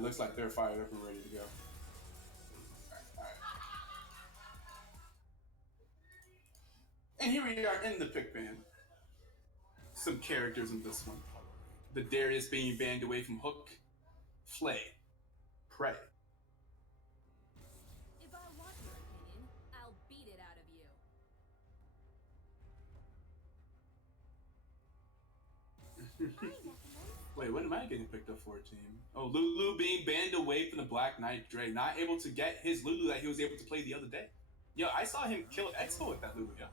Looks like they're fired up and ready to go. Alright. And here we are in the pick band. Some characters in this one. The Darius being banned away from Hook, Flay, Prey. If I want your opinion, I'll beat it out of you. Wait, what am I getting picked up for, team? Oh, Lulu being banned away from the Black Knight Dre, not able to get his Lulu that he was able to play the other day. Yo, I saw him kill Expo with that Lulu, yo.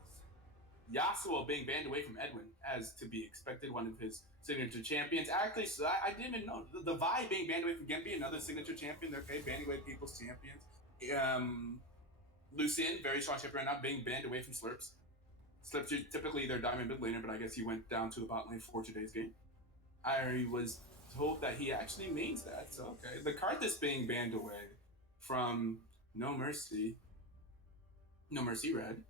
Yasuo being banned away from Edwin, as to be expected, one of his signature champions. Actually, so I didn't even know. The Vi being banned away from Genpei, another signature champion. They're okay, banning away people's champions. Lucien, very strong champion right now, being banned away from Slurps. Slurps typically their diamond mid laner, but I guess he went down to the bot lane for today's game. I was told that he actually means that, so okay. The Karthus being banned away from No Mercy Red.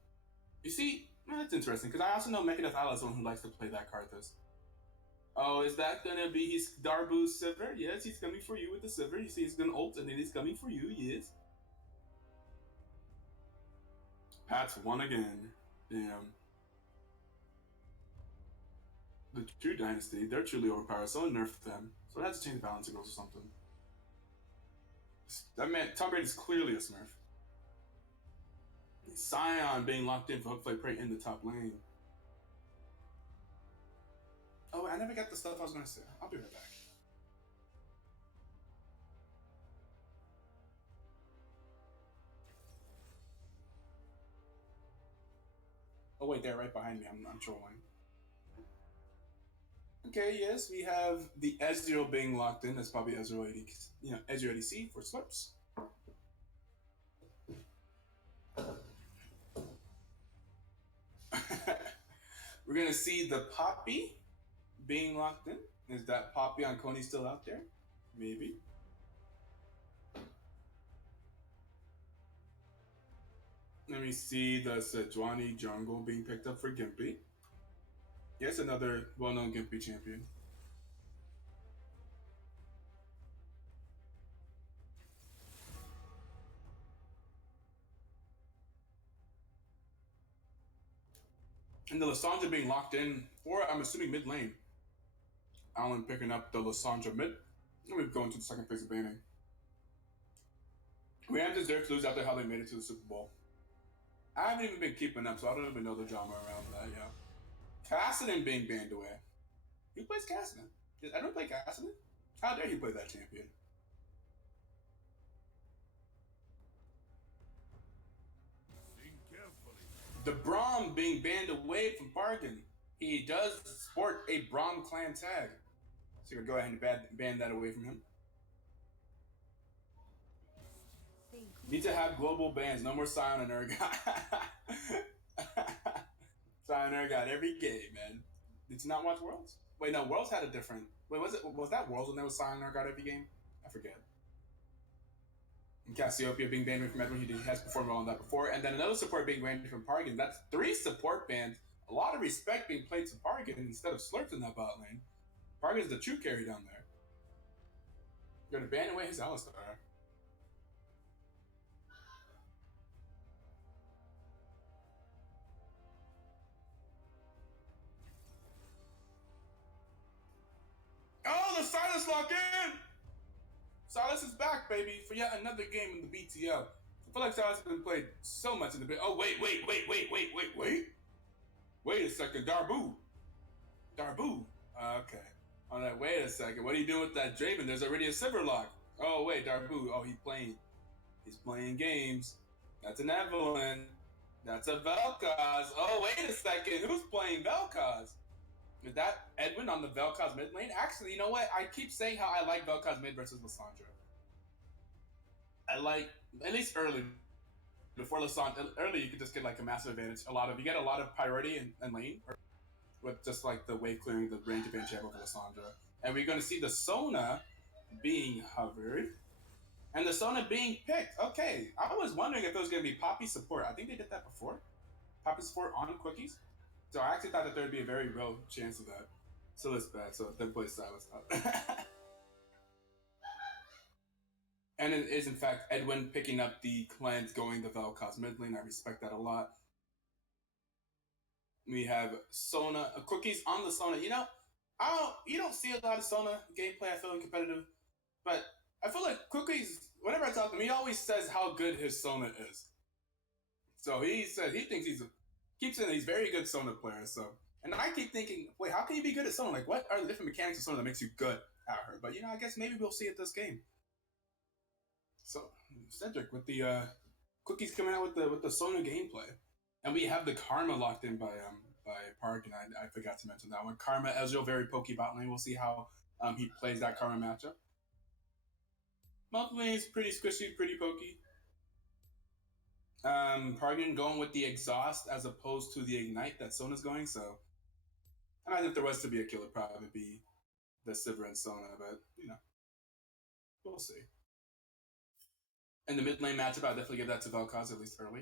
You see, that's interesting, because I also know Mechadeath Isle is someone who likes to play that Karthus. Oh, is that gonna be his Darbu's Sivir? Yes, he's coming for you with the Sivir. You see, he's gonna ult, and then he's coming for you, yes. Pat's won again. Damn. The True Dynasty, they're truly overpowered. Someone nerfed them. So it has to change the balance goals or something. That man, Tom Brady's clearly a smurf. Scion being locked in for Hook Flay Prey in the top lane. Oh, I never got the stuff I was gonna say. I'll be right back. Oh wait, they're right behind me. I'm trolling. Okay, yes, we have the Ezreal being locked in. That's probably Ezreal 80, Ezreal 80C for Slurps. We're gonna see the Poppy being locked in. Is that Poppy on Coney still out there? Maybe. Let me see the Sejuani jungle being picked up for Gimpy. Yes, another well-known Gimpy champion. And the Lysandra being locked in for, I'm assuming, mid lane. Alan picking up the Lysandra mid. And we're going to the second phase of banning. We have deserved to lose after how they made it to the Super Bowl. I haven't even been keeping up, so I don't even know the drama around that, yeah. Cassidy being banned away. Who plays Cassidy? I don't play Cassidy. How dare he play that champion? Think carefully. The Braum being banned away from Bargain. He does sport a Braum clan tag. So you're going to go ahead and ban that away from him. Need to have global bans. No more Scion and Urgot. Scion and Urgot every game, man. Did you not watch Worlds? Wait, no, Worlds had a different. Wait, was that Worlds when there was Scion and Urgot every game? I forget. And Cassiopeia being banned from Edwin, he has performed well on that before. And then another support being banned from Pargan. That's 3 support bans. A lot of respect being played to Pargan instead of Slurps in that bot lane. Pargan's the true carry down there. You're gonna ban away his Alistar. Oh, the Silas lock in! Silas is back, baby, for yet another game in the BTL. I feel like Silas has been played so much in the bit. Oh, wait. Wait a second, Darbu. Okay. All right, wait a second. What are you doing with that Draven? There's already a Silver lock. Oh, wait, Darbu. Oh, he's playing games. That's an Evelyn. That's a Vel'Koz. Oh, wait a second. Who's playing Vel'Koz? Is that Edwin on the Vel'Koz mid lane? Actually, you know what? I keep saying how I like Vel'Koz mid versus Lysandra. I like, at least early, before Lysandra, early you could just get like a massive advantage. You get a lot of priority in lane, with just like the wave clearing, the range advantage over Lysandra. And we're going to see the Sona being hovered. And the Sona being picked. Okay, I was wondering if it was going to be Poppy support. I think they did that before. Poppy support on Quickies. So I actually thought that there would be a very real chance of that. So let's bet. So then play Silas out. And it is, in fact, Edwin picking up the cleanse going the Vel'Koz mid lane. I respect that a lot. We have Sona, Cookies on the Sona. You don't see a lot of Sona gameplay, I feel, in competitive. But I feel like Cookies, whenever I talk to him, he always says how good his Sona is. So he said he thinks keeps saying he's a very good Sona player. So, and I keep thinking, wait, how can you be good at Sona? Like, what are the different mechanics of Sona that makes you good at her? But I guess maybe we'll see it this game. So Cedric with the Cookies coming out with the Sona gameplay, and we have the Karma locked in by Park, and I forgot to mention that one. Karma Ezreal, very pokey bot lane. We'll see how he plays that Karma matchup. Month lane is pretty squishy, pretty pokey. Pargan going with the exhaust as opposed to the ignite that Sona's going. So, and if there was to be a kill, it'd probably be the Sivir and Sona, but we'll see. In the mid lane matchup, I'll definitely give that to Vel'Koz at least early.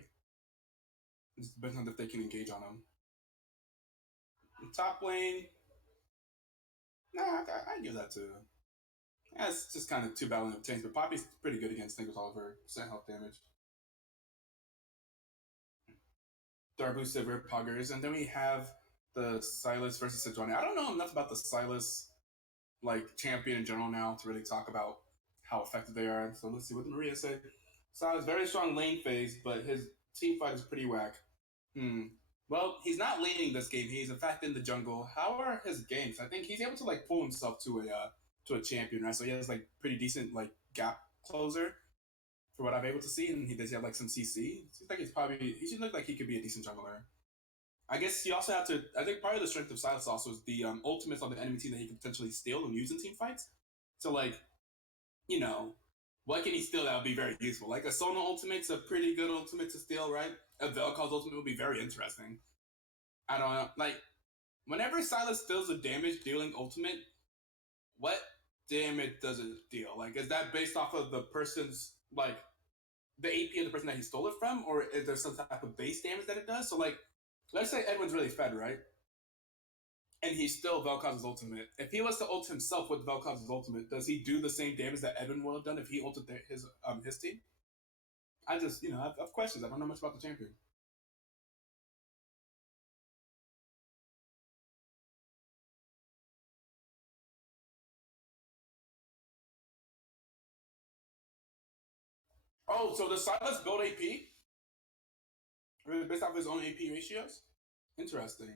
It just depends on if they can engage on him. In top lane, nah, I give that to. Yeah, it's just kind of two battling of tanks, but Poppy's pretty good against things with all of her percent health damage. Darbu, Sivir, Puggers, and then we have the Silas versus Sejuani. I don't know enough about the Silas champion in general now to really talk about how effective they are. So let's see what Maria said. Silas very strong lane phase, but his team fight is pretty whack. Well, he's not laning this game. He's in fact in the jungle. How are his games? I think he's able to pull himself to a champion, right? So he has pretty decent gap closer for what I'm able to see, and he does have some CC. It seems like he should look like he could be a decent jungler. I guess you also have to. I think part of the strength of Silas also is the ultimates on the enemy team that he can potentially steal and use in team fights. So what can he steal that would be very useful? Like a Sona ultimate's a pretty good ultimate to steal, right? A Vel'Koz ultimate would be very interesting. I don't know. Whenever Silas steals a damage dealing ultimate, what damage does it deal? Is that based off of the person's the AP of the person that he stole it from, or is there some type of base damage that it does? So let's say Edwin's really fed, right? And he's still Vel'Koz's ultimate. If he was to ult himself with Vel'Koz's ultimate, does he do the same damage that Edwin would have done if he ulted his team? I just I have questions. I don't know much about the champion. Oh, so does Silas build AP? Or based off his own AP ratios? Interesting.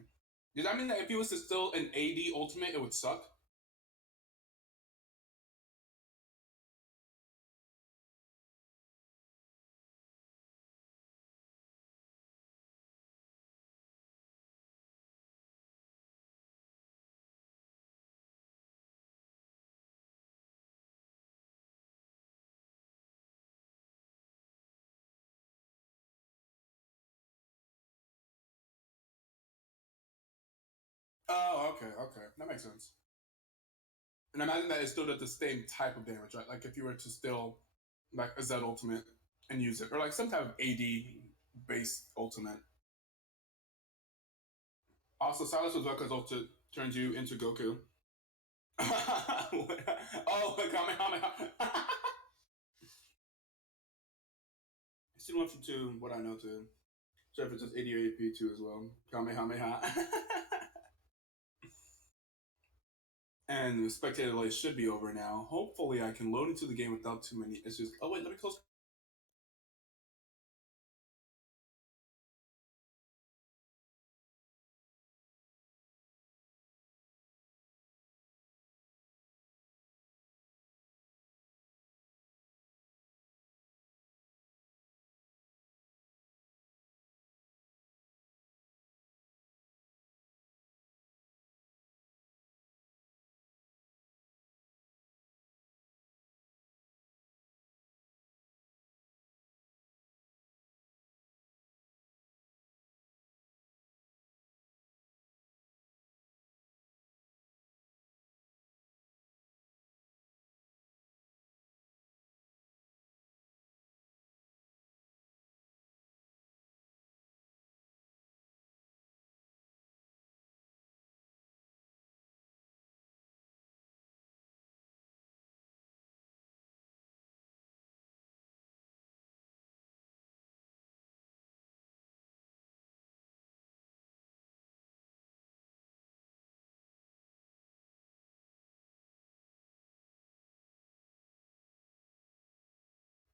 Does that mean that if he was to steal an AD ultimate, it would suck? Oh, okay. That makes sense. And I imagine that it still did the same type of damage, right? Like if you were to steal a Z ultimate and use it, or some type of AD based ultimate. Also, Silas was because ultimate turns you into Goku. Oh, Kamehameha. She went from 2, what I know to. So if it's just AD or AP 2 as well. Kamehameha. And the spectator delay should be over now. Hopefully I can load into the game without too many issues. Oh wait, let me close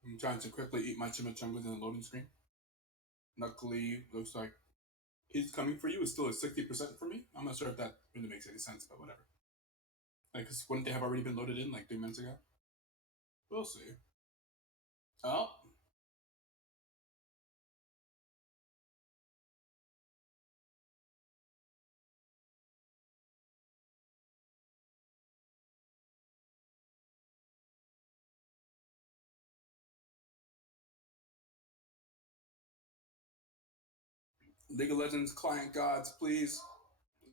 I'm trying to quickly eat my chimichangas in the loading screen. Luckily, looks like he's coming for you is still at 60% for me. I'm not sure if that really makes any sense, but whatever. Like, cause wouldn't they have already been loaded in like 3 minutes ago? We'll see. Oh, League of Legends client gods, please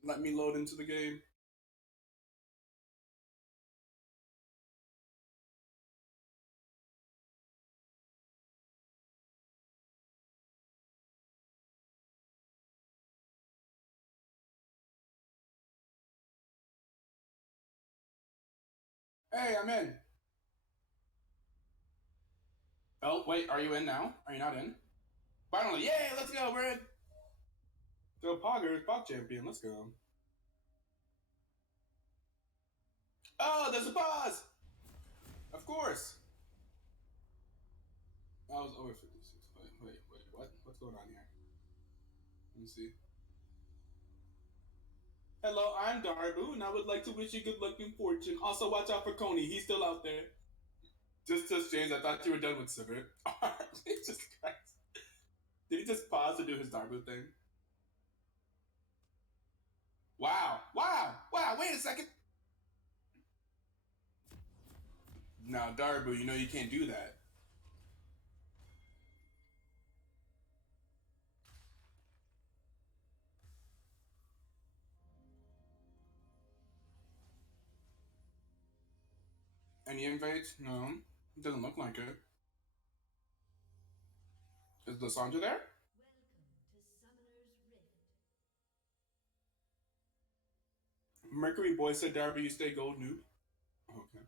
let me load into the game. Hey, I'm in. Oh, wait, are you in now? Are you not in? Finally, yay, let's go, we're in. Go Poggers, Pog Champion, let's go. Oh, there's a pause! Of course! I was over 56. Wait, what? What's going on here? Let me see. Hello, I'm Darbu, and I would like to wish you good luck and fortune. Also, watch out for Coney, he's still out there. Just James, I thought you were done with Sivert. Jesus Christ. Did he just pause to do his Darbu thing? Wow, wait a second! Now, Darbu, you know you can't do that. Any invades? No. It doesn't look like it. Is Lysandra there? Mercury Boy said, Darby, you stay gold, noob. Okay.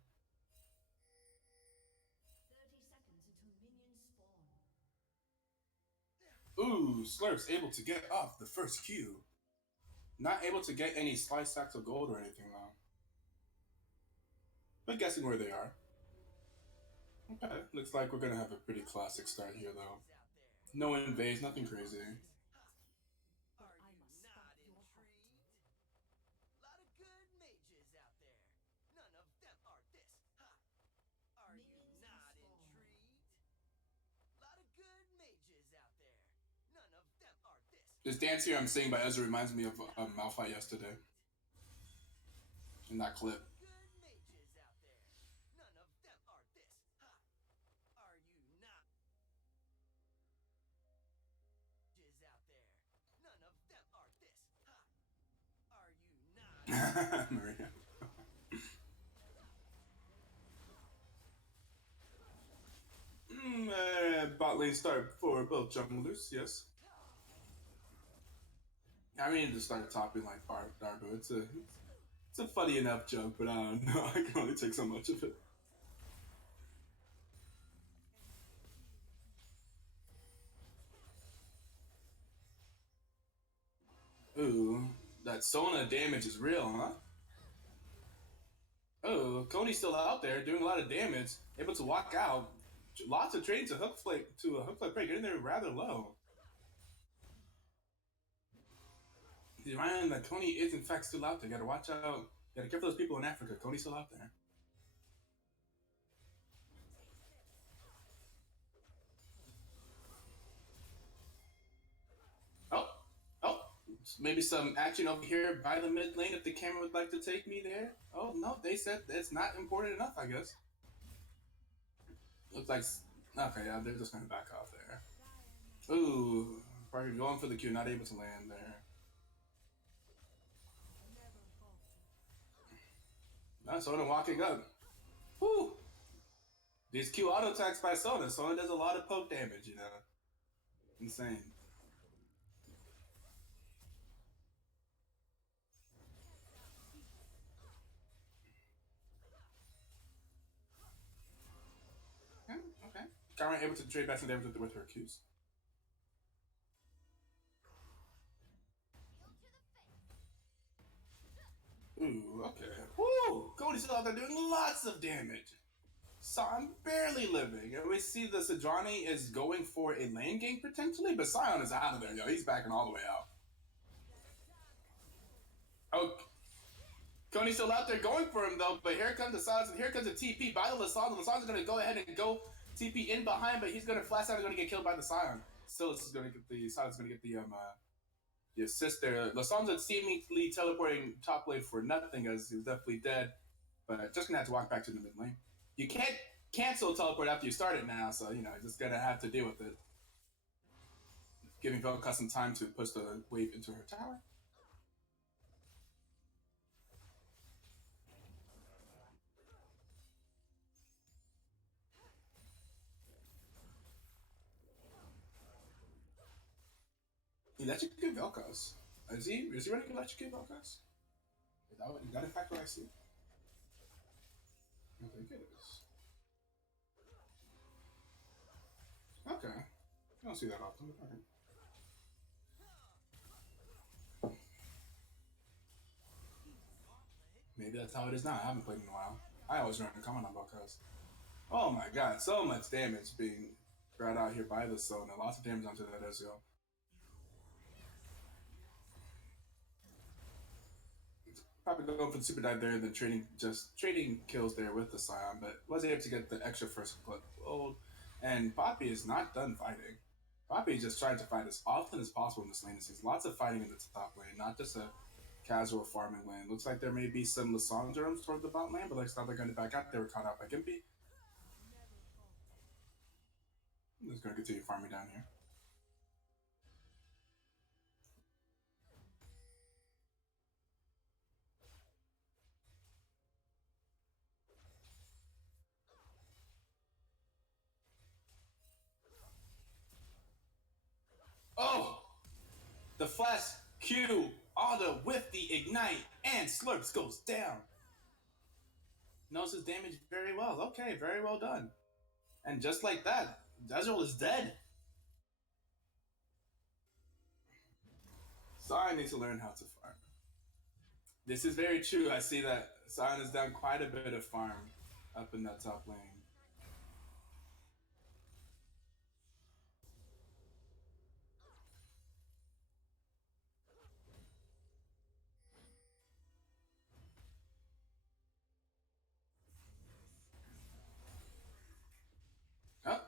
Ooh, Slurp's able to get off the first Q. Not able to get any slice sacks of gold or anything, though. But guessing where they are. Okay, looks like we're gonna have a pretty classic start here, though. No invades, nothing crazy. This dance here I'm seeing by Ezra reminds me of Malphite yesterday. In that clip. Maria. Bot lane start for both junglers, yes. I need to start topping like Darbo. It's a funny enough joke, but I don't know. I can only take so much of it. Ooh, that Sona damage is real, huh? Oh, Coney's still out there doing a lot of damage, able to walk out. Lots of trades to hook flake to a hook flake break, getting there rather low. He's reminding that Coney is in fact still out there. Gotta watch out. Gotta care for those people in Africa. Coney's still out there. Oh, oh, maybe some action over here by the mid lane if the camera would like to take me there. Oh no, they said it's not important enough, I guess. Looks like okay, yeah, they're just gonna back off there. Ooh, Parker going for the Q, not able to land there. Now Sona walking up. Whew. These Q auto attacks by Sona. Sona does a lot of poke damage, you know. Insane. Okay, okay. Karen able to trade back some damage with her Qs. Ooh, okay. Woo! Cody's still out there doing lots of damage. So I'm barely living. And we see the Sejuani is going for a lane gank potentially, but Sion is out of there, yo. He's backing all the way out. Oh, Coney's still out there going for him though, but here comes the Silence, and here comes the TP by the Lasan. The Lasan's gonna go ahead and go TP in behind, but he's gonna flash out and gonna get killed by the Sion. Still, is gonna get the Sion's gonna get the assist there. Lasan's seemingly teleporting top lane for nothing as he's definitely dead, but just gonna have to walk back to the mid lane. You can't cancel teleport after you start it now, so you know just gonna have to deal with it. Giving Velka some time to push the wave into her tower. Electrocute Velkas. Is he ready to electrocute Velkas? Is that in fact what I see? I think it is. Okay. I don't see that often. Okay. Maybe that's how it is now. I haven't played in a while. I always run a comment on Velkas. Oh my god, so much damage being brought out here by the Sona. Lots of damage onto that Ezreal. Probably going for the super dive there and then trading kills there with the Scion, but was able to get the extra first gold. And Poppy is not done fighting. Poppy is just trying to fight as often as possible in this lane. There's lots of fighting in the top lane, not just a casual farming lane. Looks like there may be some Lissandrums toward the bot lane, but looks like they're going to back out. They were caught out by Gimpy. I'm just going to continue farming down here. Oh! The flash Q, auto with the ignite, and Slurps goes down. Knows his damage very well. Okay, very well done. And just like that, Ezreal is dead. Sion needs to learn how to farm. This is very true. I see that Sion has done quite a bit of farm up in that top lane. Oh,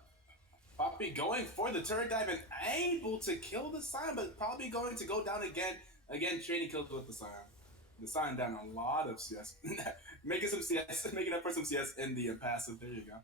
Poppy going for the turret dive and able to kill the Sion, but probably going to go down again. Again, trading kills with the Sion. The Sion down a lot of CS. Making some CS, making up for some CS in the passive. There you go.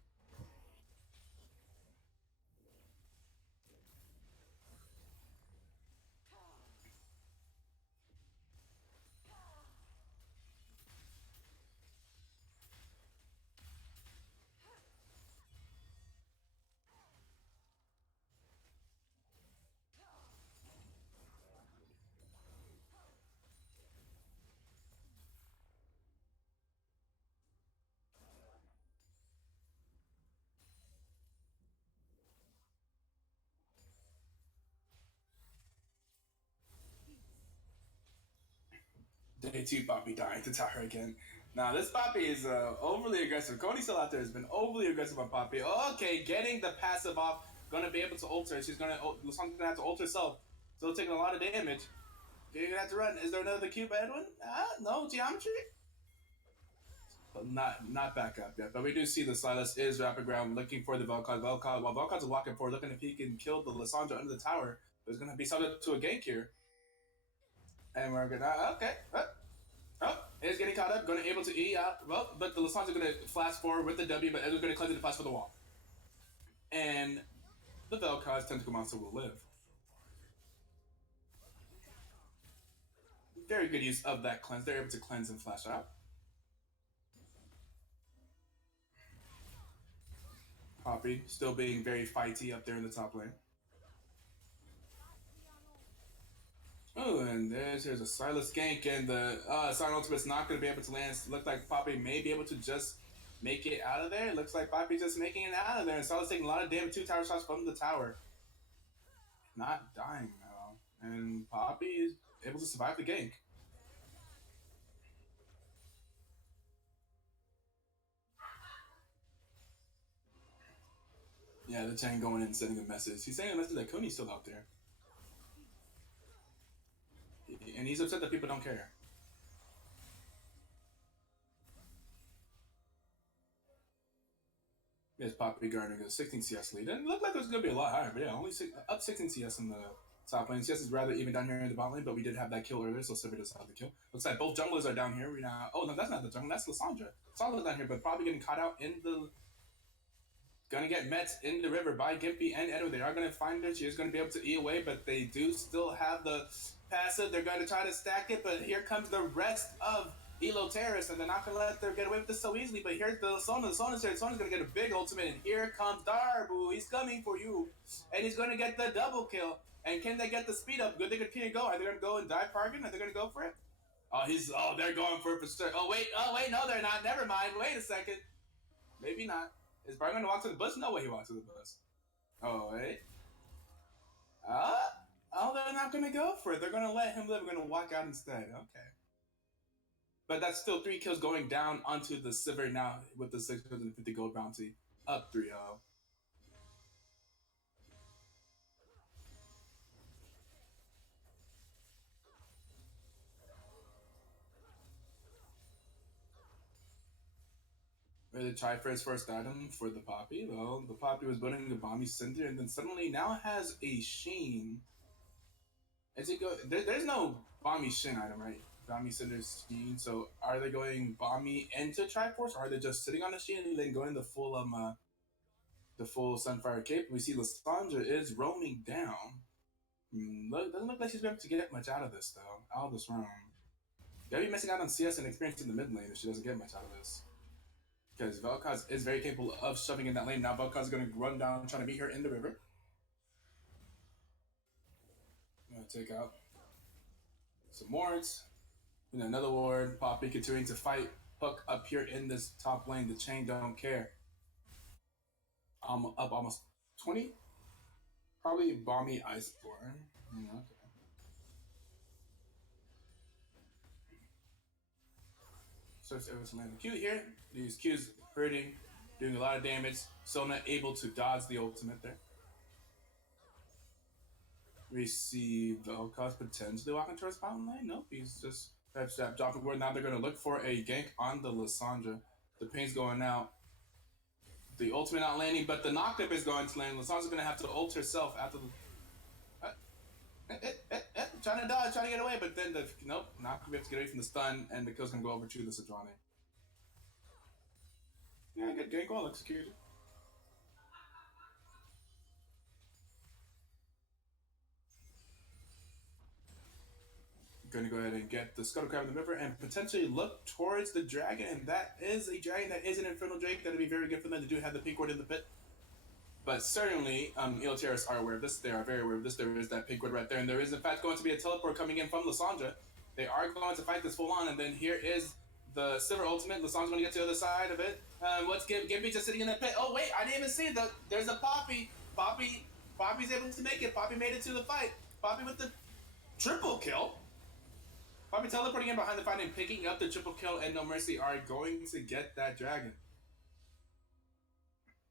Day 2 Poppy dying to tower again. Now this Poppy is overly aggressive. Cody still out there has been overly aggressive on Poppy. Okay, getting the passive off. Gonna be able to ult her. She's gonna have to ult herself. Still taking a lot of damage. You're gonna have to run. Is there another cube, Edwin? No geometry. But not back up yet. But we do see the Silas is wrapping around looking for the Vel'Koz. While Vel'Koz is walking forward, looking if he can kill the Lissandra under the tower. There's gonna be subject to a gank here. And we're gonna okay. Oh, is getting caught up, gonna able to E out. Well, but the Lissandra gonna flash forward with the W, but Edward's gonna cleanse the flash for the wall. And the Vel'Koz Tentacle Monster will live. Very good use of that cleanse. They're able to cleanse and flash out. Poppy still being very fighty up there in the top lane. Oh, and here's a Silas gank, and the Silent Ultimate's not going to be able to land. Look like Poppy may be able to just make it out of there. Looks like Poppy just making it out of there, and Silas taking a lot of damage, 2 tower shots from the tower. Not dying now, and Poppy is able to survive the gank. Yeah, the Chang going in and sending a message. He's sending a message that Kuni's still out there. And he's upset that people don't care. Yes, Poppy garnering a 16 CS lead. And it looked like it was going to be a lot higher, but yeah, only up 16 CS in the top lane. CS is rather even down here in the bot lane, but we did have that kill earlier, so Sivir does have the kill. Looks like both junglers are down here. We now. Oh, no, that's not the jungle. That's Lissandra. Lissandra's down here, but probably getting caught out in the. Gonna get met in the river by Gimpy and Edo. They are gonna find her. She is gonna be able to E away, but they do still have the passive. They're gonna try to stack it, but here comes the rest of Elo Terrace, and they're not gonna let them get away with this so easily. But here's the Sona. Sona's here. Sona's gonna get a big ultimate, and here comes Darbu. He's coming for you, and he's gonna get the double kill. And can they get the speed up? Good, they can go. Are they gonna go and dive Parkin? Are they gonna go for it? They're going for it for sure. Oh wait, no, they're not. Never mind. Wait a second. Maybe not. Is Brian going to walk to the bus? No way he walks to the bus. Oh, wait. They're not going to go for it. They're going to let him live. They're going to walk out instead. Okay. But that's still 3 kills going down onto the Sivir now with the 650 gold bounty. Up 3-0. Ready to try for his first item for the Poppy? Well, the Poppy was building the Bomby Cinder and then suddenly now has a Sheen. Is it go? There's no Bomby Shin item, right? Bomby Cinder's Sheen. So are they going Bomby into Triforce, or are they just sitting on the Sheen and then going the full Sunfire Cape? We see Lysandra is roaming down. Doesn't look like she's going to get much out of this though. Out of this roam. Gonna be missing out on CS and experience in the mid lane if she doesn't get much out of this. Because Vel'Koz is very capable of shoving in that lane. Now Vel'Koz is going to run down, trying to meet her in the river. I'm going to take out some wards. And another ward. Poppy continuing to fight Hook up here in this top lane. The chain don't care. Up almost 20. Probably Balmy Iceborne. Okay. Starts ever to land the Q here. These Qs hurting, doing a lot of damage. Sona able to dodge the ultimate there. We see Vel'Koz potentially walking towards bottom lane. Nope, he's just dropping word. Now they're going to look for a gank on the Lysandra. The pain's going out. The ultimate not landing, but the knock-up is going to land. Lysandra's going to have to ult herself after the... trying to dodge, trying to get away, but then nope, knock-up has to get away from the stun, and the kill's going to go over to the Sejuani. Yeah, good gank, well executed. Going to go ahead and get the Scuttle Crab in the river and potentially look towards the dragon, and that is a dragon that is an Infernal Drake. That'll be very good for them. They do have the pink ward in the pit. But certainly, Eloteris are aware of this. They are very aware of this. There is that pink ward right there, and there is in fact going to be a teleport coming in from Lysandra. They are going to fight this full on, and then here is the Silver Ultimate. Lysandra's going to get to the other side of it. What's Gimpy just sitting in the pit? Oh wait, I didn't even see there's a Poppy. Poppy's able to make it. Poppy made it to the fight. Poppy with the triple kill. Poppy teleporting in behind the fight and picking up the triple kill, and No Mercy are going to get that dragon.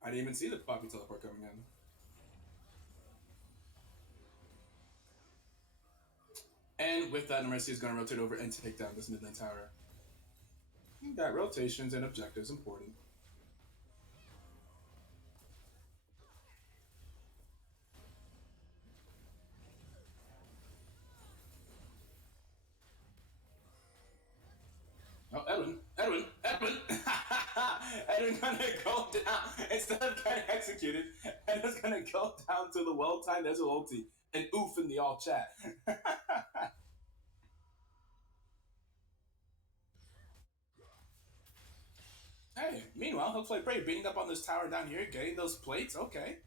I didn't even see the Poppy teleport coming in. And with that, No Mercy is going to rotate over and take down this mid lane tower. That rotations and objectives important. Oh, Edwin. Edwin gonna go down. Instead of getting executed, Edwin's gonna go down to the well-timed Ezreal ulti and oof in the all chat. Hey, meanwhile, he'll play Brave, beating up on this tower down here, getting those plates. Okay.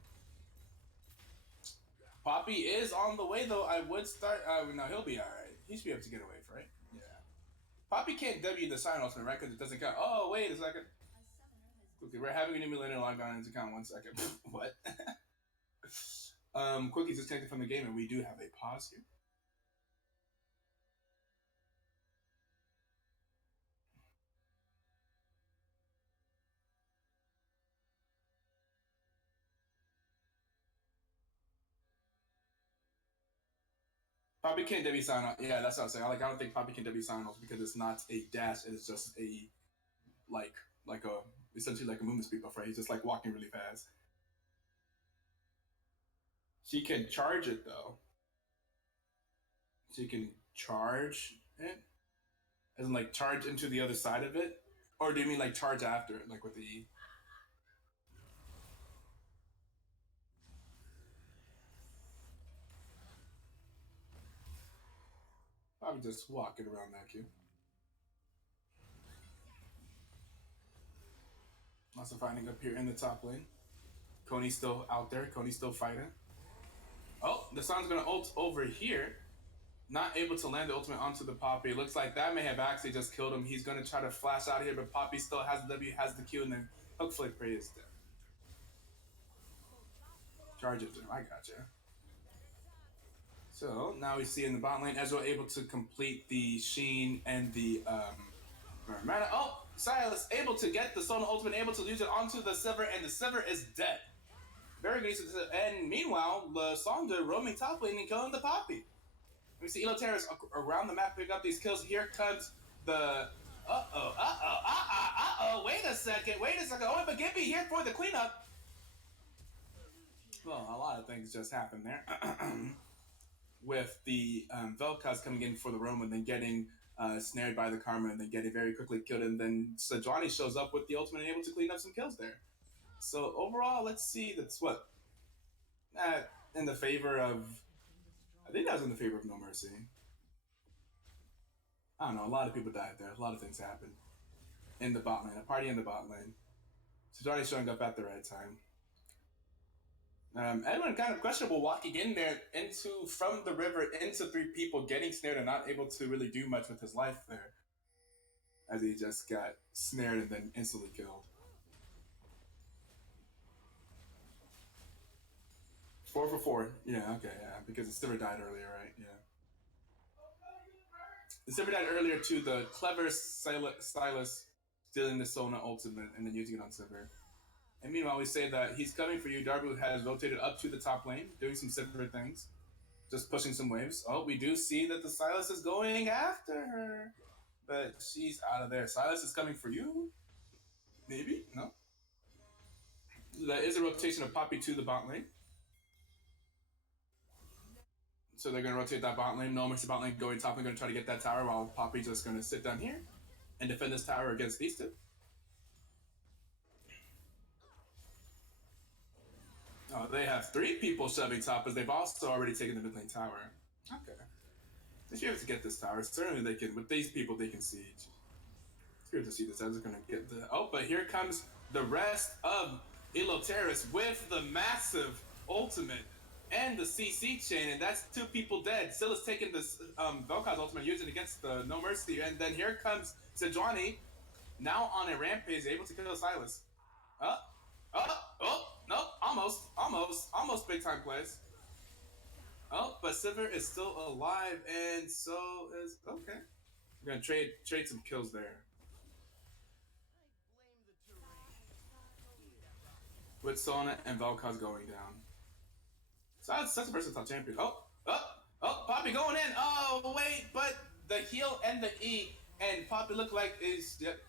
Poppy is on the way, though. I would start. No, he'll be alright. He should be able to get away, right? Yeah. Poppy can't W the Silent Ultimate, right? Because it doesn't count. Oh, wait a second. Okay, we're having an emulator log on his account. 1 second. What? Quickly disconnected from the game, and we do have a pause here. Poppy can't W sign off. Yeah, that's what I was saying. Like, I don't think Poppy can W sign off because it's not a dash. It is just a like like a essentially like a movement speed buffer. He's just like walking really fast. She can charge it though. She can charge it, as in like charge into the other side of it, or do you mean like charge after it, like with the E? Probably just walking around that queue. Also finding up here in the top lane. Coney's still out there. Coney's still fighting. Oh, the sun's gonna ult over here. Not able to land the ultimate onto the Poppy. Looks like that may have actually just killed him. He's gonna try to flash out of here, but Poppy still has the W, has the Q, and then Hook Flick Prey is dead. Charge it to him. I gotcha. So now we see in the bot lane, Ezreal able to complete the Sheen and the mana. Oh, Silas able to get the Sona ultimate, able to use it onto the Sivir, and the Sivir is dead. Very good. And meanwhile, Lysandra roaming top lane and killing the Poppy. We see Elo Terrace around the map pick up these kills. Here comes the wait a second. Oh, but Gimpy here for the cleanup. Well, a lot of things just happened there. With the Vel'Koz coming in for the roam and then getting snared by the Karma and then getting very quickly killed. And then Sejuani shows up with the ultimate and able to clean up some kills there. So overall, let's see. That's what? In the favor of... I think that was in the favor of No Mercy. I don't know. A lot of people died there. A lot of things happened. In the bot lane. A party in the bot lane. Sejuani showing up at the right time. Edwin kind of questionable walking in there from the river into three people, getting snared and not able to really do much with his life there, as he just got snared and then instantly killed. 4 for 4. Yeah, okay, yeah, because the Sivir died earlier, right? Yeah. The Sivir died earlier to the clever Silas stealing the Sona ultimate and then using it on Sivir. And meanwhile, we say that he's coming for you. Darbu has rotated up to the top lane, doing some Sivir things, just pushing some waves. Oh, we do see that the Silas is going after her, but she's out of there. Silas is coming for you? Maybe? No? That is a rotation of Poppy to the bot lane. So they're going to rotate that bot lane. No Mercy bot lane going top lane, going to try to get that tower, while Poppy just going to sit down here and defend this tower against these two. Oh, they have 3 people shoving top, as they've also already taken the mid lane tower. Okay. They should be able to get this tower. Certainly they can. With these people, they can siege. It's good to see this. I was going to get the... Oh, but here comes the rest of Elo Terrace with the massive ultimate and the CC chain, and that's 2 people dead. Silas taking this Vel'Koz ultimate, using it against the No Mercy, and then here comes Sejuani, now on a rampage, able to kill Silas. Nope, almost big time plays. Oh, but Sivir is still alive, and so is... Okay. We're gonna trade some kills there. With Sona and Vel'Koz going down. So that's such a versatile champion. Poppy going in. Oh, wait, but the heal and the E, and Poppy look like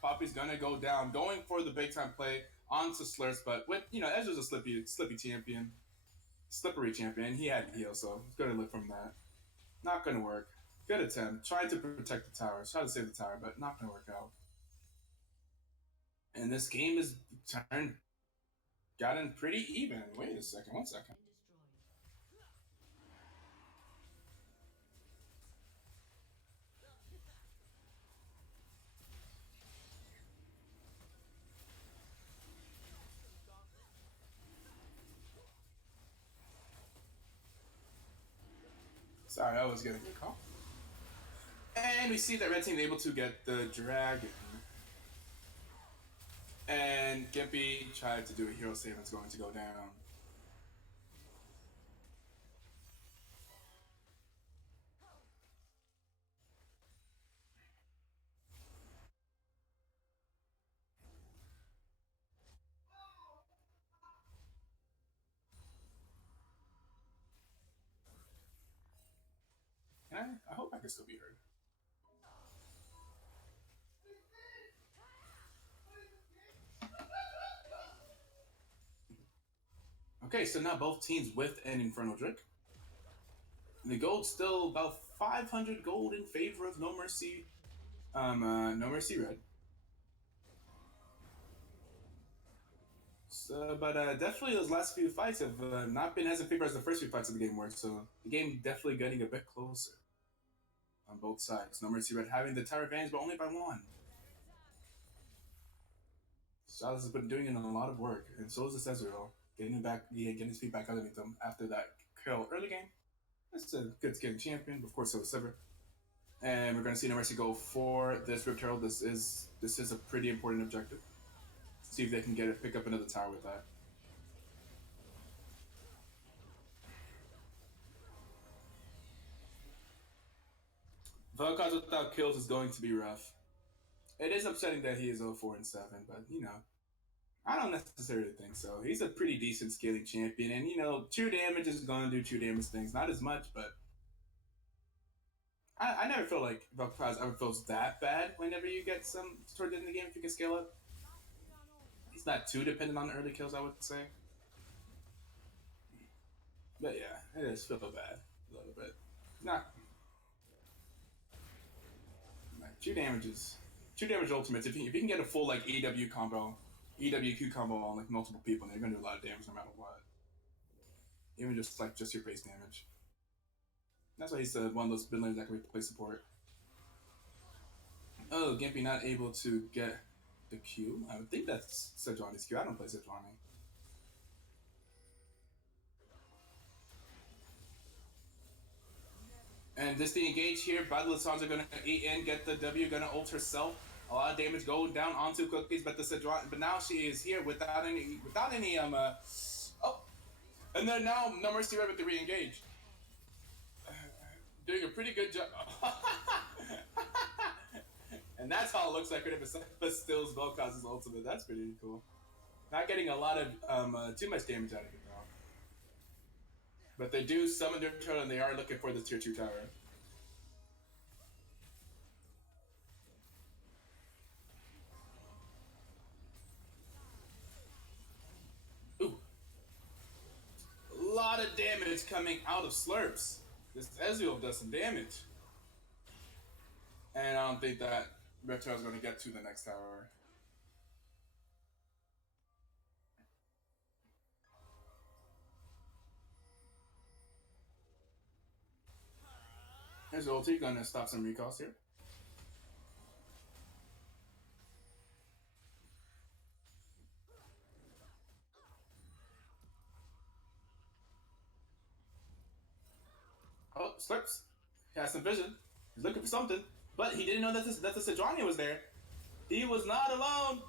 Poppy's gonna go down. Going for the big time play onto Slurps, but with, Ezra's a slippy champion. Slippery champion. He had heal, so it's gonna look from that. Not gonna work. Good attempt. Trying to protect the tower. Trying to save the tower, but not gonna work out. And this game is gotten pretty even. Wait a second. 1 second. Sorry, I was getting a call. And we see that red team able to get the dragon. And Gimpy tried to do a hero save, and it's going to go down. I hope I can still be heard. Okay, so now both teams with an Infernal Drake. The gold's still about 500 gold in favor of No Mercy, No Mercy Red. So, but definitely those last few fights have not been as in favor as the first few fights of the game were. So the game definitely getting a bit closer on both sides. No Mercy Red having the tower advantage, but only by one. Silas has been doing in a lot of work, and so is the Ezreal. Getting his feet back underneath him after that kill early game. That's a good skin champion, of course, so is Silver. And we're going to see No Mercy go for this Rift Herald. This is a pretty important objective. See if they can pick up another tower with that. Vel'Koz without kills is going to be rough. It is upsetting that he is 0-4 and 7, but you know, I don't necessarily think so. He's a pretty decent scaling champion, and you know, 2 damage is going to do 2 damage things. Not as much, but I never feel like Vel'Koz ever feels that bad whenever you get some toward the end of the game if you can scale up. He's not too dependent on the early kills, I would say. But yeah, it does feel bad a little bit. Not like 2 damages. 2 damage ultimates. If you can get a full like EW combo, EWQ combo on like multiple people, and you're gonna do a lot of damage no matter what. Even just your base damage. That's why he's one of those mid laners that can play support. Oh, Gimpy not able to get the Q. I would think that's Sejuani's Q. I don't play Sejuani. And this the engage here. By the Lissandra gonna eat in, get the W, gonna ult herself. A lot of damage going down onto Cookies, but the Sejuani, but now she is here without any oh, and then now No Mercy Red with the re-engage. Doing a pretty good job. And that's how it looks like but still Vel'Koz's ultimate. That's pretty cool. Not getting a lot of too much damage out of it though. But they do summon their turtle and they are looking for the tier 2 tower. Ooh. A lot of damage coming out of Slurps. This Ezreal does some damage. And I don't think that Retro is going to get to the next tower. Here's ulti, gonna stop some recalls here. Oh, Slurps. He has some vision. He's looking for something. But he didn't know that the Sejuani was there. He was not alone.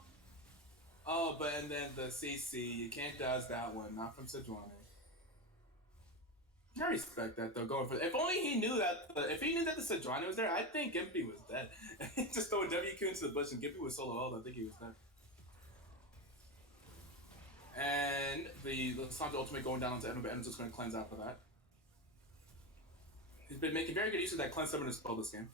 Oh, but and then the CC. You can't dodge that one. Not from Sejuani. I respect that though. Going for if only he knew that. If he knew that the Sejuani was there, I think Gimpy was dead. Just throwing WQ into the bush and Gimpy was solo ult. I think he was dead. And the Lissandra ultimate going down onto Edmund, but Edmund's just going to cleanse after that. He's been making very good use of that cleanse summoner spell this game.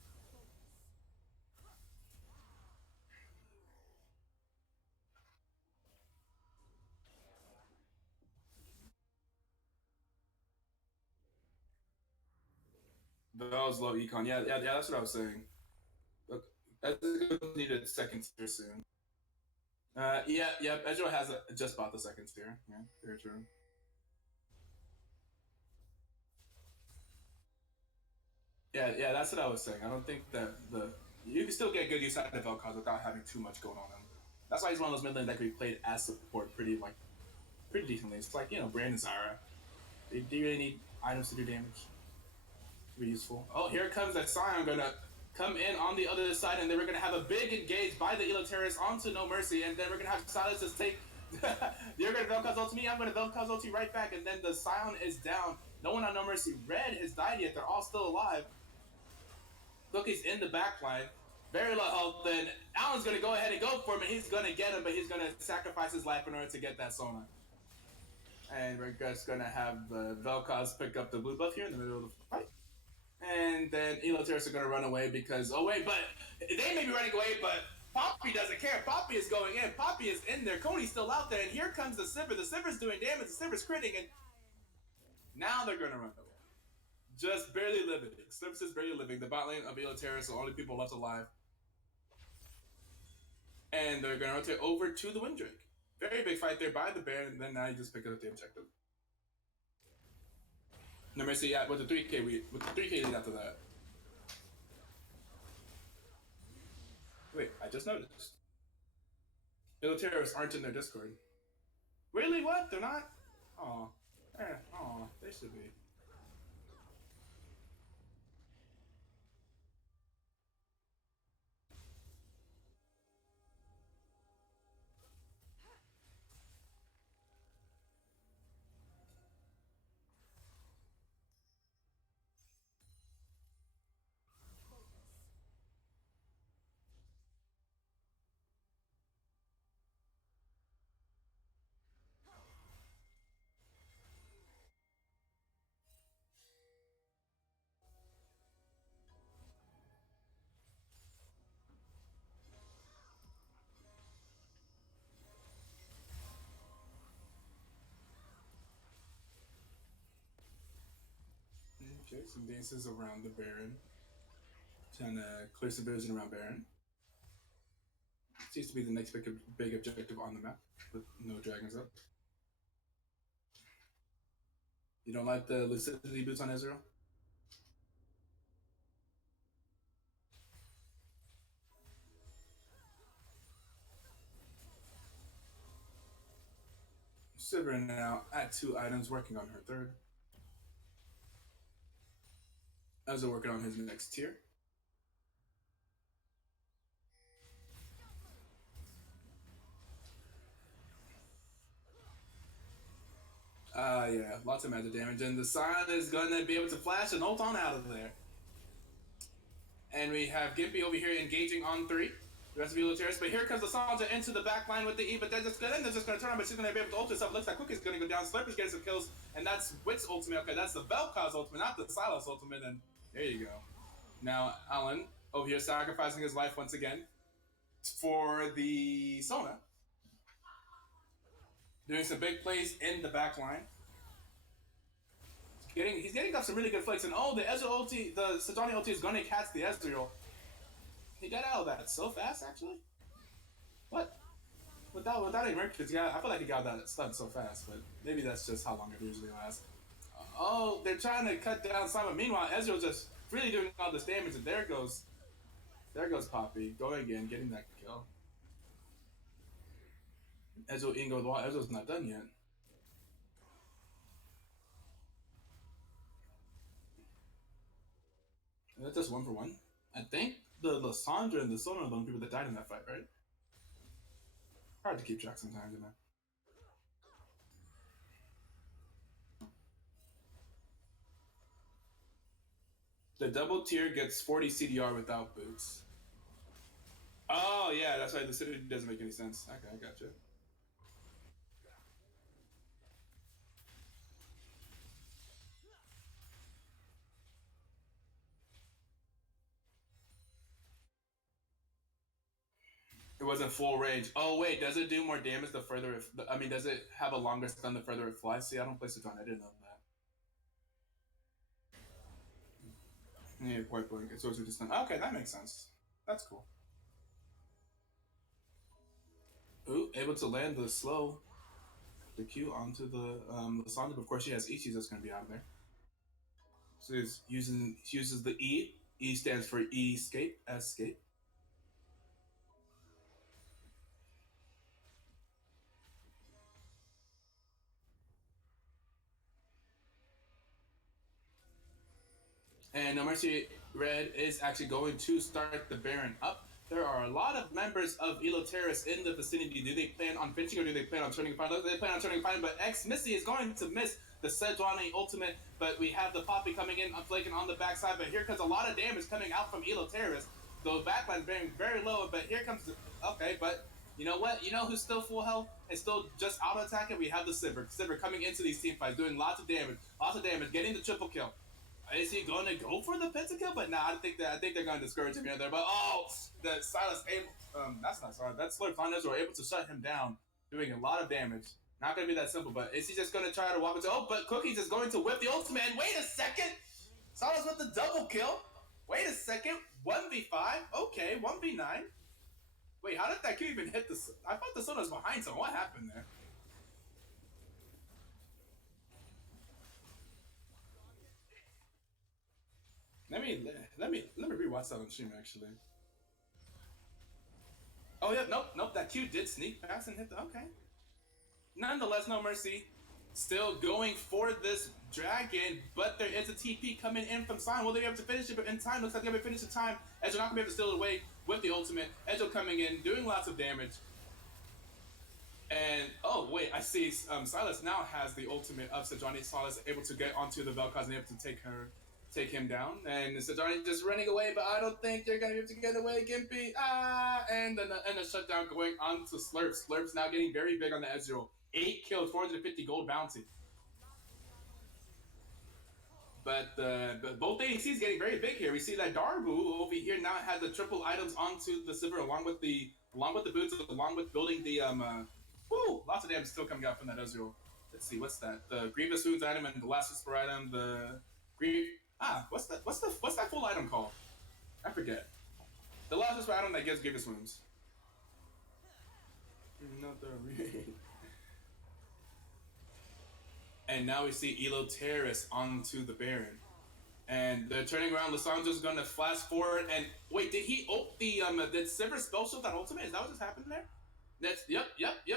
That was low econ. Yeah, that's what I was saying. Look, that's needed a second tier soon. Yeah. Ezreal has just bought the second tier. Yeah, very true. Yeah, that's what I was saying. I don't think that you can still get good use out of Vel'Koz without having too much going on him. That's why he's one of those mid lanes that can be played as support pretty decently. It's like, you know, Brand and Zyra. Do you really need items to do damage? To be useful. Oh, here comes that Sion gonna come in on the other side, and then we're gonna have a big engage by the Eloteris onto No Mercy, and then we're gonna have Silas just take. You're gonna Vel'Koz ult me, I'm gonna Vel'Koz ult right back, and then the Sion is down. No one on No Mercy Red has died yet. They're all still alive. Cookie's in the backline. Very low health. Then Alan's gonna go ahead and go for him, and he's gonna get him, but he's gonna sacrifice his life in order to get that Sona. And we're just gonna have Vel'Koz pick up the blue buff here in the middle of the fight. And then Eloteris are going to run away because, oh wait, but they may be running away, but Poppy doesn't care. Poppy is going in. Poppy is in there. Cody's still out there. And here comes the Sivir. The Sivir's doing damage. The Sivir's critting. And now they're going to run away. Just barely living. Slips is barely living. The bot lane of Eloteris are the only people left alive. And they're going to rotate over to the Windrake. Very big fight there by the Baron. And then now you just pick up the objective. No mercy, yeah, with the 3K lead after that. Wait, I just noticed. Militaries aren't in their Discord. Really? What? They're not? Aw. Aw, they should be. Okay, some dances around the Baron. Trying to clear some vision around Baron. Seems to be the next big objective on the map, with no dragons up. You don't like the lucidity boots on Ezreal? Sivir now at 2 items, working on her third. Ezreal working on his next tier. Yeah, lots of magic damage, and the Sion is gonna be able to flash and ult on out of there. And we have Gimpy over here engaging on 3. The rest of Eloteris, but here comes the Sansa into the back line with the E, but they're just gonna turn on, but she's gonna be able to ult herself. Looks like Quick is gonna go down. Slurper's getting some kills, and that's Wit's ultimate. Okay, that's the Vel'Koz ultimate, not the Sylas ultimate, and there you go. Now, Alan over here sacrificing his life once again for the Sona. Doing some big plays in the back line. He's getting up some really good flicks, and oh, the Ezreal ulti, the Sidoni ulti is gonna catch the Ezreal. He got out of that so fast, actually. What? Without any merchants, yeah, I feel like he got that stun so fast, but maybe that's just how long it usually lasts. Oh, they're trying to cut down Simon. Meanwhile, Ezreal just really doing all this damage, and there goes Poppy going again, getting that kill. Ezreal Ingo the wall. Ezreal's not done yet. That's just 1 for 1. I think the Lysandra and the Sona are the only people that died in that fight, right? Hard to keep track sometimes, you know. The double tier gets 40 CDR without boots. Oh yeah, that's right. The city doesn't make any sense. Okay, I gotcha. It wasn't full range. Oh wait, does it do more damage the further it? I mean, does it have a longer stun the further it flies? See, I don't play Citron. I didn't know that. Yeah, point blank. It's always a stun. Okay, that makes sense. That's cool. Ooh, able to land the slow, the Q onto the Lysandra. But of course, she has Ichi that's gonna be out of there. So she uses the E. E stands for escape, escape. And No Mercy Red is actually going to start the Baron up. There are a lot of members of Eloteris in the vicinity. Do they plan on finishing or do they plan on turning final? They plan on turning final, but X Missy is going to miss the Sejuani ultimate. But we have the Poppy coming in, flaking on the backside. But here comes a lot of damage coming out from Eloteris. The backline's being very low, but here comes the. Okay, but you know what? You know who's still full health and still just auto attacking? We have the Sivir. Sivir coming into these team fights, doing lots of damage, getting the triple kill. Is he going to go for the pentakill? But nah, I think they're going to discourage him here there. But the Silas able, that's not Silas, that's Slurp on Ezreal able to shut him down, doing a lot of damage. Not going to be that simple, but is he just going to try to walk into? Oh, but Cookie's is going to whip the ultimate. And wait a second, Silas with the double kill. Wait a second, 1v5. Okay, 1v9. Wait, how did that Q even hit the? I thought the Sona was behind someone. What happened there? Let me rewatch that on stream actually. Oh yeah, nope. That Q did sneak past and hit the. Okay. Nonetheless, no mercy. Still going for this dragon, but there is a TP coming in from Sion. Will they be able to finish it? But in time, looks like they'll be able to finish in time. As they're not gonna be able to steal it away with the ultimate. Ezreal coming in, doing lots of damage. And oh wait, I see. Silas now has the ultimate of Sejuani. Silas able to get onto the Vel'Koz and able to take him down. And Sejuani just running away, but I don't think they're gonna be able to get away. Gimpy, and the shutdown going on to Slurp. Slurp's now getting very big on the Ezreal. 8 kills, 450 gold bounty. But both ADCs getting very big here. We see that Darbu over here now has the triple items onto the Sivir along with the boots, along with building the lots of damage still coming out from that Ezreal. Let's see, what's that? The Grievous Wounds item and the Last Whisper item. The what's that full item called? I forget. The Last Whisper item that gives Grievous Wounds. And now we see Elo Terrace onto the Baron. And they're turning around. Lissandro's gonna flash forward. And wait, did he did Sivir spell shield that ultimate? Is that what just happened there? That's yep.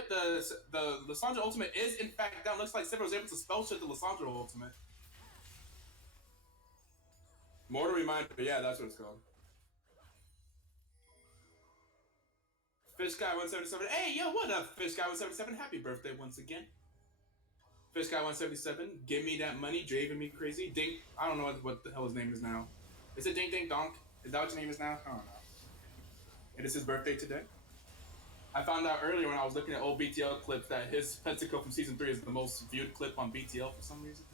The Lissandro ultimate is in fact down. Looks like Sivir was able to spell shield the Lissandro ultimate. Mortal reminder, yeah, that's what it's called. Fish Guy 177. Hey, yo, what up, Fish Guy 177? Happy birthday once again. Fish Guy 177, give me that money, driving me crazy. Dink, I don't know what the hell his name is now. Is it Dink Dink Donk? Is that what your name is now? I don't know. It is his birthday today. I found out earlier when I was looking at old BTL clips that his Pentakill from Season 3 is the most viewed clip on BTL for some reason.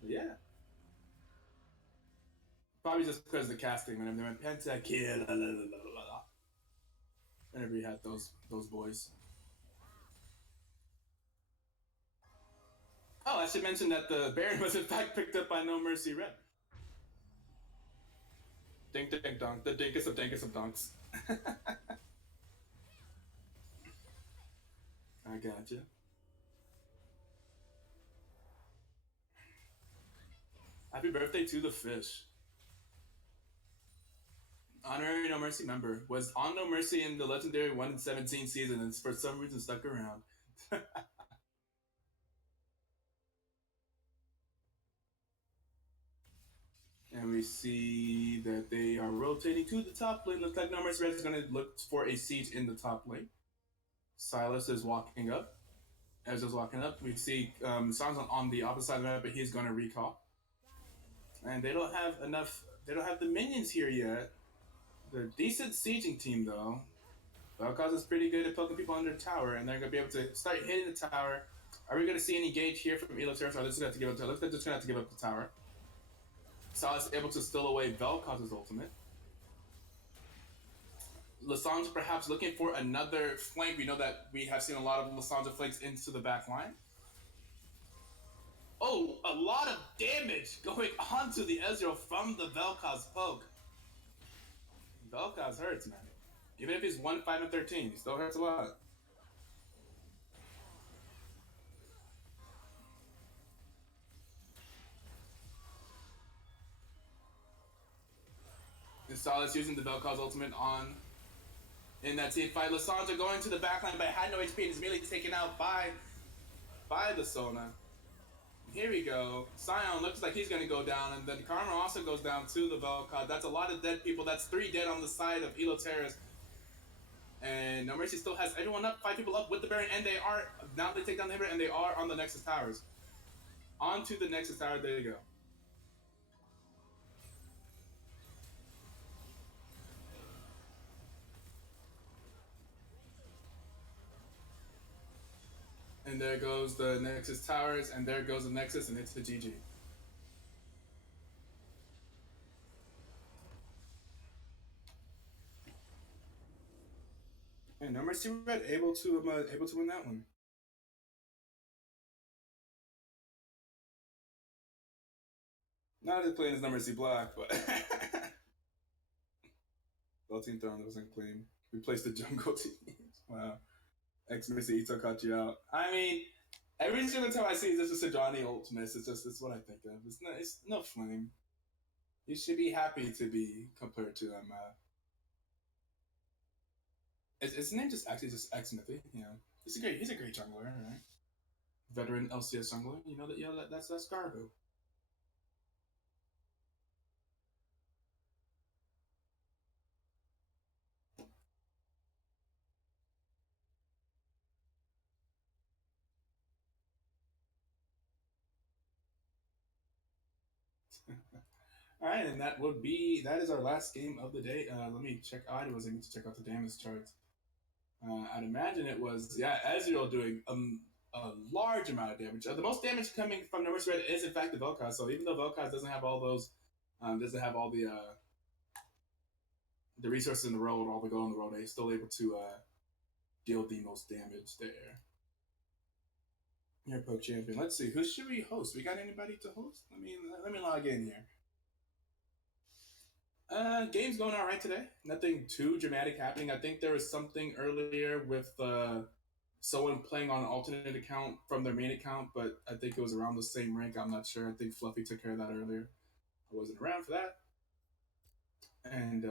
But yeah. Probably just because of the casting, whenever they went Pentakill, la la la la la. Whenever you had those boys. Oh, I should mention that the Baron was in fact picked up by No Mercy Red. Dink dink donk, the dinkest of donks. I gotcha. Happy birthday to the fish. Honorary No Mercy member. Was on No Mercy in the legendary 1 in 17 season and for some reason stuck around. And we see that they are rotating to the top lane. Looks like No Mercy Red is going to look for a siege in the top lane. Silas is walking up. As is walking up, we see Song's on the opposite side of the map, but he's going to recall. And they don't have enough. They don't have the minions here yet. They're a decent sieging team though. Vel'Koz is pretty good at poking people under the tower, and they're going to be able to start hitting the tower. Are we going to see any gauge here from Elo Terrace? Or they're just going to have to give up the tower. Looks like they're just going to have to give up the tower. Silas able to steal away Vel'Koz's ultimate. Lissandra perhaps looking for another flank. We know that we have seen a lot of Lissandra flanks into the back line. Oh, a lot of damage going onto the Ezreal from the Vel'Koz poke. Vel'Koz hurts, man. Even if he's 1, 5, and 13, he still hurts a lot. And Silas using the Vel'Koz ultimate on in that team fight. Lissandra going to the backline, but had no HP and is immediately taken out by the Sona. Here we go. Sion looks like he's going to go down, and then Karma also goes down to the Vel'Koz. That's a lot of dead people. That's 3 dead on the side of Elo Terrace. And No Mercy still has everyone up, 5 people up with the Baron, and they are, now they take down the Baron, and they are on the Nexus Towers. On to the Nexus Tower, there you go. And there goes the Nexus Towers, and there goes the Nexus, and it's the GG. No Mercy Red able to win that one. Not as clean as No Mercy Black, but Belting Throne wasn't clean. We placed the jungle team. Wow. X Missy Ito caught you out. I mean, every single time I see is this a Johnny Ultimate, it's what I think of. It's no flame. You should be happy to be compared to them. His name just actually just X Smithy. You know, he's a great jungler, right? Veteran LCS jungler. You know that that's Garbo. All right, and that is our last game of the day. Let me check. I was able to check out the damage charts. I'd imagine it was Ezreal doing a large amount of damage. The most damage coming from Numbers Red is in fact the Vel'Koz. So even though Vel'Koz doesn't have all those, doesn't have all the resources in the road, all the gold in the road, he's still able to deal the most damage there. Here, Poke Champion. Let's see, who should we host? We got anybody to host? Let me log in here. Game's going all right today. Nothing too dramatic happening. I think there was something earlier with someone playing on an alternate account from their main account, but I think it was around the same rank. I'm not sure. I think Fluffy took care of that earlier. I wasn't around for that. And